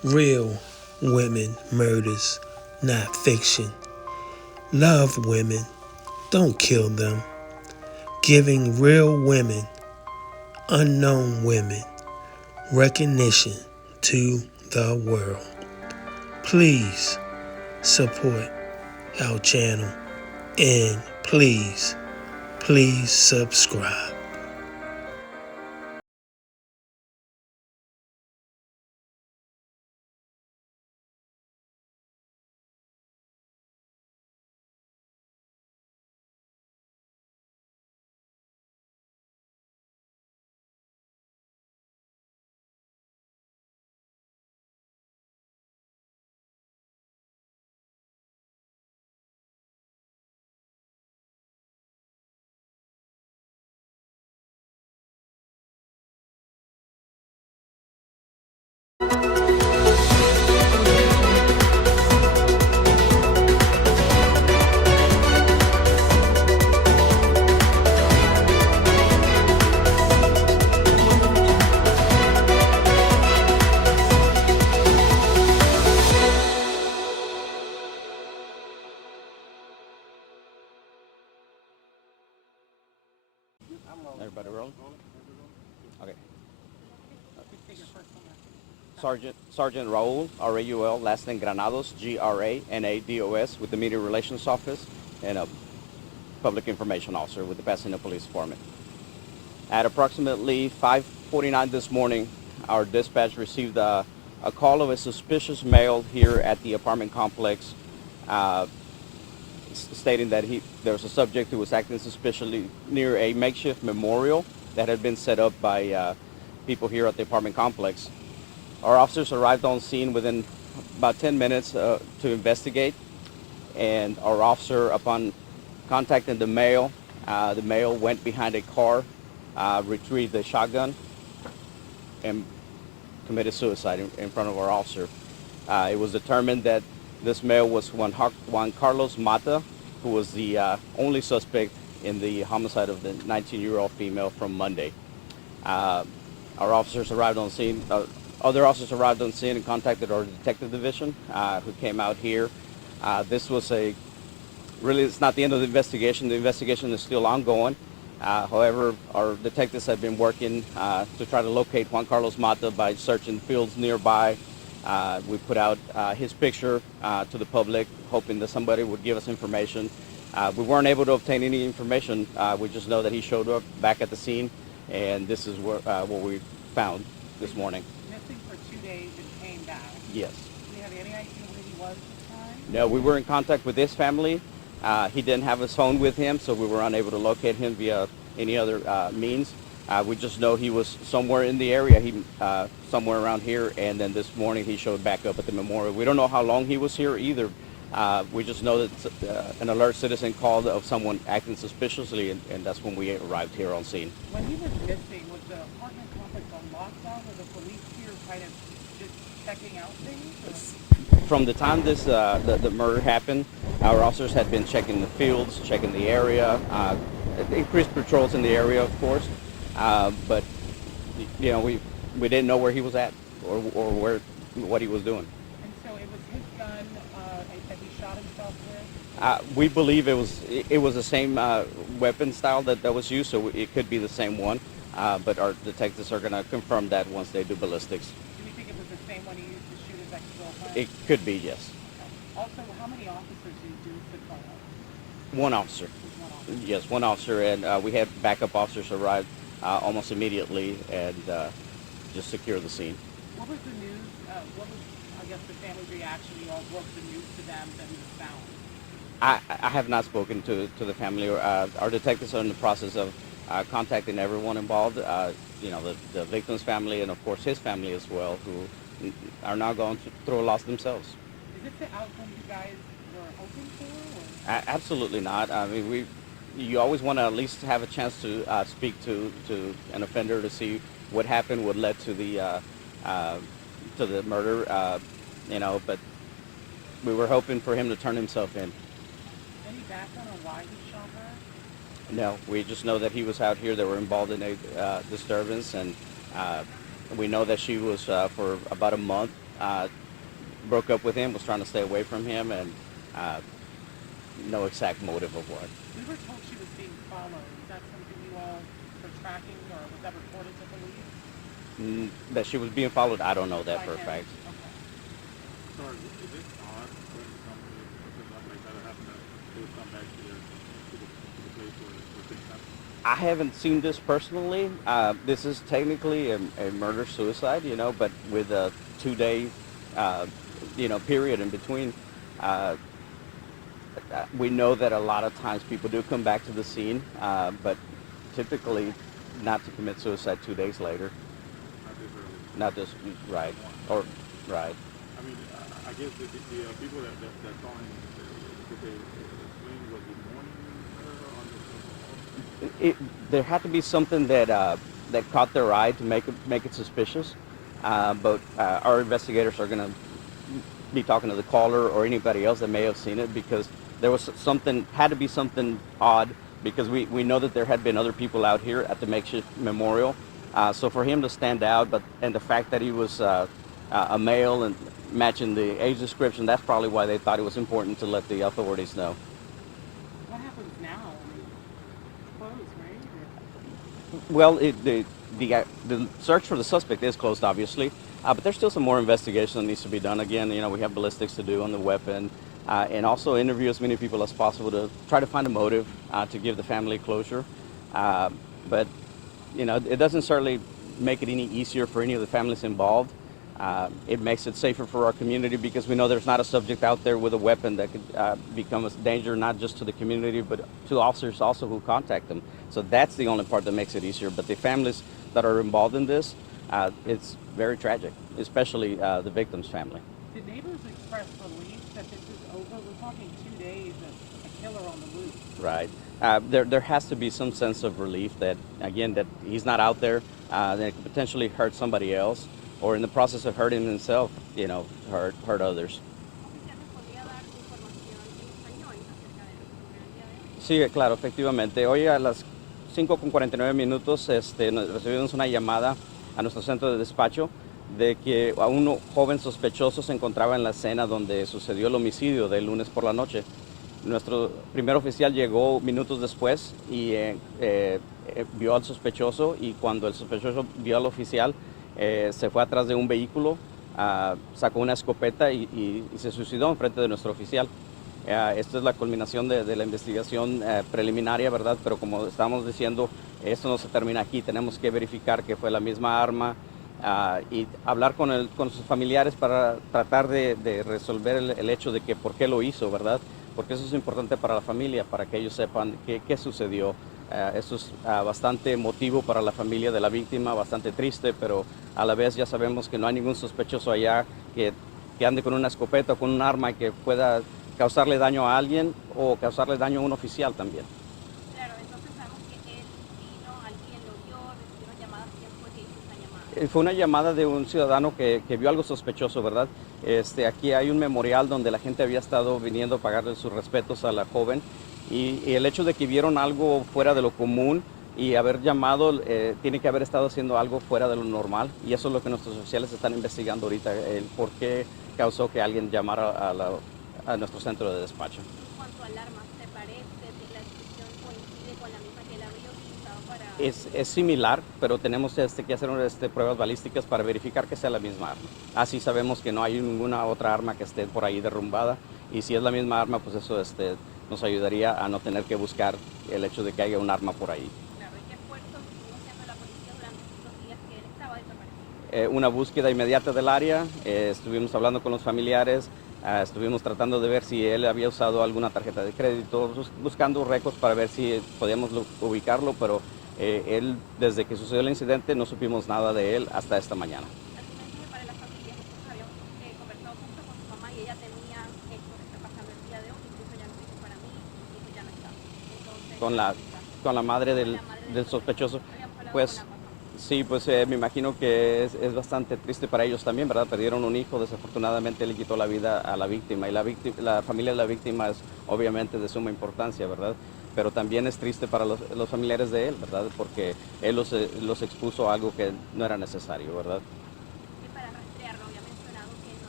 Real women murders, not fiction. Love women, don't kill them. Giving real women, unknown women, recognition to the world. Please support our channel and please subscribe. Everybody rolling? Okay. Sergeant Raul, R-A-U-L, last name Granados, Granados, with the Media Relations Office, and a public information officer with the Pasadena Police Department. At approximately 5:49 this morning, our dispatch received a call of a suspicious male here at the apartment complex, stating that there was a subject who was acting suspiciously near a makeshift memorial that had been set up by people here at the apartment complex. Our officers arrived on scene within about 10 minutes to investigate, and our officer, upon contacting the male went behind a car, retrieved a shotgun, and committed suicide in front of our officer. It was determined that this male was Juan Carlos Mata, who was the only suspect in the homicide of the 19-year-old female from Monday. Our officers arrived on scene. Other officers arrived on scene and contacted our detective division, who came out here. This was really, it's not the end of the investigation. The investigation is still ongoing. However, our detectives have been working to try to locate Juan Carlos Mata by searching fields nearby. We put out his picture to the public, hoping that somebody would give us information. We weren't able to obtain any information. We just know that he showed up back at the scene, and this is what we found this morning. Missing for 2 days and came back. Yes. Do you have any idea where he was at the time? No, we were in contact with his family. He didn't have his phone with him, so we were unable to locate him via any other means. We just know he was somewhere in the area, somewhere around here, and then this morning he showed back up at the memorial. We don't know how long he was here either. We just know that an alert citizen called of someone acting suspiciously, and that's when we arrived here on scene. When he was missing, was the apartment complex on lockdown? Was the police here kind of just checking out things? From the time the murder happened, our officers had been checking the fields, checking the area, increased patrols in the area, of course. But you know, we didn't know where he was at or what he was doing. And so it was his gun that he shot himself with? We believe it was the same weapon style that was used, so it could be the same one. But our detectives are going to confirm that once they do ballistics. Do we think it was the same one he used to shoot his ex-girlfriend? It could be, yes. Okay. Also, how many officers did you do the call? One officer. Yes, one officer, and we had backup officers arrive almost immediately and just secure the scene. What was the news? What was, I guess, the family's reaction? You all broke the news to them that he was found. I have not spoken to the family. Our detectives are in the process of contacting everyone involved, you know, the victim's family and, of course, his family as well, who are now going through a loss themselves. Is this the outcome you guys were hoping for? Or? Absolutely not. I mean, you always want to at least have a chance to speak to an offender to see what happened, what led to the murder, you know, but we were hoping for him to turn himself in. Any background on why he shot her? No, we just know that he was out here. They were involved in a disturbance, and we know that she was for about a month uh, broke up with him, was trying to stay away from him, and uh, no exact motive of what. We were told she was being followed. Is that something you all were tracking, or was that reported to police That she was being followed, I don't know that by for a him? fact. Okay. Sorry, is it odd when something like that happens that they would come back to the place where things happen? I haven't seen this personally. This is technically a murder suicide, but with a 2 day, uh, period in between. Uh, we know that a lot of times people do come back to the scene, but typically not to commit suicide 2 days later. Not this early. Not just right One. or right. I mean, I guess the people that saw him, did they explain was he mourning her on It, there had to be something that caught their eye to make it suspicious. But our investigators are going to be talking to the caller or anybody else that may have seen it, because there was something, had to be something odd, because we know that there had been other people out here at the makeshift memorial. So for him to stand out, and the fact that he was a male and matching the age description, that's probably why they thought it was important to let the authorities know. What happens now? I mean, closed, right? Well, the search for the suspect is closed, obviously, but there's still some more investigation that needs to be done. Again, we have ballistics to do on the weapon, and also interview as many people as possible to try to find a motive to give the family closure. But it doesn't certainly make it any easier for any of the families involved. It makes it safer for our community, because we know there's not a subject out there with a weapon that could become a danger not just to the community but to officers also who contact them. So that's the only part that makes it easier. But the families that are involved in this, it's very tragic, especially the victim's family. Did neighbors express relief that this is over? We're talking 2 days of a killer on the loose. Right. There has to be some sense of relief that, again, that he's not out there, that it could potentially hurt somebody else, or in the process of hurting himself, hurt others. ¿Oficial nos podría dar información en español acerca de lo que ocurrió el día de hoy? Sí, claro, efectivamente. Hoy a las 5:49 recibimos una llamada a nuestro centro de despacho de que a un joven sospechoso se encontraba en la escena donde sucedió el homicidio del lunes por la noche. Nuestro primer oficial llegó minutos después y vio al sospechoso, y cuando el sospechoso vio al oficial, se fue atrás de un vehículo, sacó una escopeta y se suicidó enfrente de nuestro oficial. Esta es la culminación de la investigación preliminaria, ¿verdad? Pero como estamos diciendo, esto no se termina aquí. Tenemos que verificar que fue la misma arma y hablar con sus familiares para tratar de resolver el hecho de que por qué lo hizo, ¿verdad? Porque eso es importante para la familia, para que ellos sepan qué sucedió. Eso es bastante emotivo para la familia de la víctima, bastante triste, pero a la vez ya sabemos que no hay ningún sospechoso allá que ande con una escopeta o con un arma y que pueda causarle daño a alguien o causarle daño a un oficial también. Claro, entonces sabemos que él vino, alguien lo vio, recibieron llamadas, ¿quién fue que hizo esa llamada? Fue una llamada de un ciudadano que vio algo sospechoso, ¿verdad? Aquí hay un memorial donde la gente había estado viniendo a pagarle sus respetos a la joven, y el hecho de que vieron algo fuera de lo común y haber llamado, tiene que haber estado haciendo algo fuera de lo normal, y eso es lo que nuestros oficiales están investigando ahorita, el por qué causó que alguien llamara a nuestro centro de despacho. En cuanto al arma, ¿te parece que la descripción coincide con la misma que él habría utilizado para...? Es similar, pero tenemos que hacer pruebas balísticas para verificar que sea la misma arma. Así sabemos que no hay ninguna otra arma que esté por ahí derrumbada, y si es la misma arma, pues eso nos ayudaría a no tener que buscar el hecho de que haya un arma por ahí. Claro, ¿y qué esfuerzos estuvo haciendo la policía durante estos días que él estaba desaparecido? Una búsqueda inmediata del área, estuvimos hablando con los familiares, estuvimos tratando de ver si él había usado alguna tarjeta de crédito, buscando récords para ver si podíamos ubicarlo, pero él, desde que sucedió el incidente, no supimos nada de él hasta esta mañana. ¿Algún mensaje para la familia? Nosotros habíamos conversado justo con su mamá y ella temía esto que está pasando el día de hoy, incluso ya nos dijo para mí, y pues ya no está. Entonces, Con la madre del sospechoso, habíamos hablado pues... con la mamá. Sí, pues me imagino que es bastante triste para ellos también, ¿verdad? Perdieron un hijo, desafortunadamente le quitó la vida a la víctima, y la familia de la víctima es obviamente de suma importancia, ¿verdad? Pero también es triste para los familiares de él, ¿verdad? Porque él los expuso a algo que no era necesario, ¿verdad? Y para rastrearlo, había mencionado que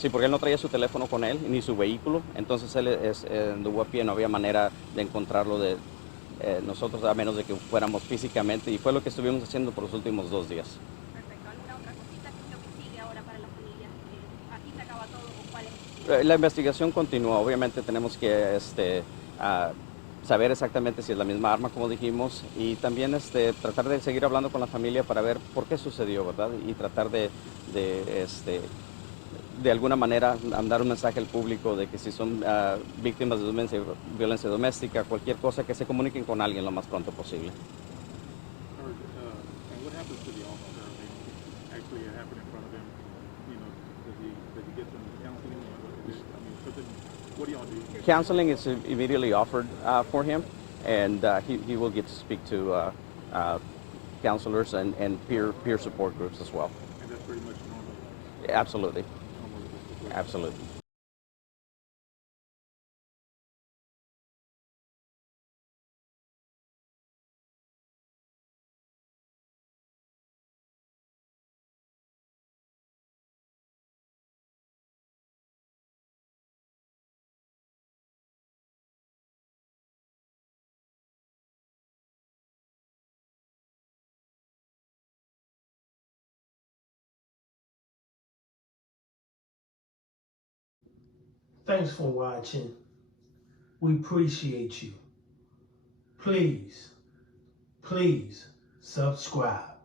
Sí, porque él no traía su teléfono con él, ni su vehículo, entonces él anduvo a pie, no había manera de encontrarlo de nosotros a menos de que fuéramos físicamente y fue lo que estuvimos haciendo por los últimos 2 días. Perfecto. ¿Alguna otra cosita? ¿Qué es lo que sigue ahora para la familia? ¿Aquí se acaba todo o cuál es el siguiente La paso? investigación continúa, obviamente tenemos que ah, saber exactamente si es la misma arma como dijimos y también tratar de seguir hablando con la familia para ver por qué sucedió, ¿verdad? Y tratar de, este, de alguna manera dar un mensaje al público de que si son víctimas de violencia doméstica, cualquier cosa, que se comuniquen con alguien lo más pronto posible. Or, and what happens to the officer? I mean, actually it happened in front of him. You know, does he get some counseling? Or is it, I mean, something, what do y'all do? Counseling is immediately offered for him, and he will get to speak to uh, counselors and peer support groups as well. And that's pretty much normal, Absolutely, normal situation. absolutely. Thanks for watching. We appreciate you. Please, please subscribe.